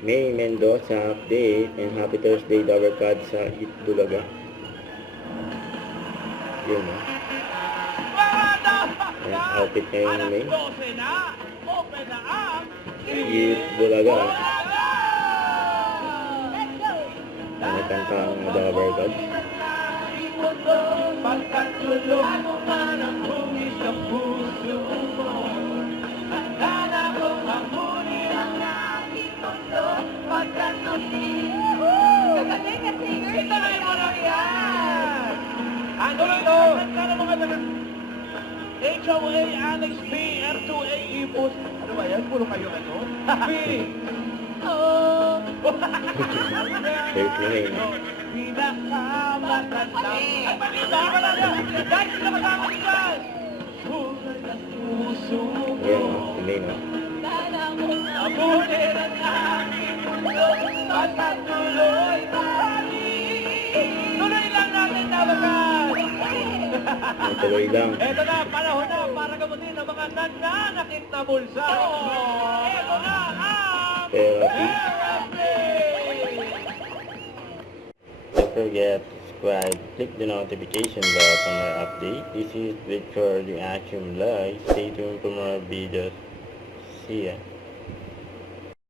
May Mendoza update and happy Thursday Dover Card sa Itbulaga. Yun o. Ayan, outfit ngayon ni May. Itbulaga. Ano kantang Dover Card. Pagkatulong mo man ang hugis sa puso mo, handa na kong hamunin ang aking mundo. Pagkatulong kagaling na singer. Ituloy mo lang yan. Ano ito? Kanta mga ganun. HOA, Alex P, R2A, Ipos. Ano ba yan? Puro kayo ano? P. Oh. Wait na yun. Pinakamatanda. Ay, balita ka lang yan. Guys, sila kasama ni guys. Sulat ang puso mo. Ayan o, si May no. Abunin ang aking mundo. Pagkatuloy tayo. Tuloy lang natin, Dabagan. Tuloy lang. Eto na, panahon na para gamutin ang mga nananakit na bulsa. Eto na ang Therapy. therapy. Don't forget to subscribe, click the notification bell for more update. This is Victor the Action Live. Stay tuned for more videos. See ya.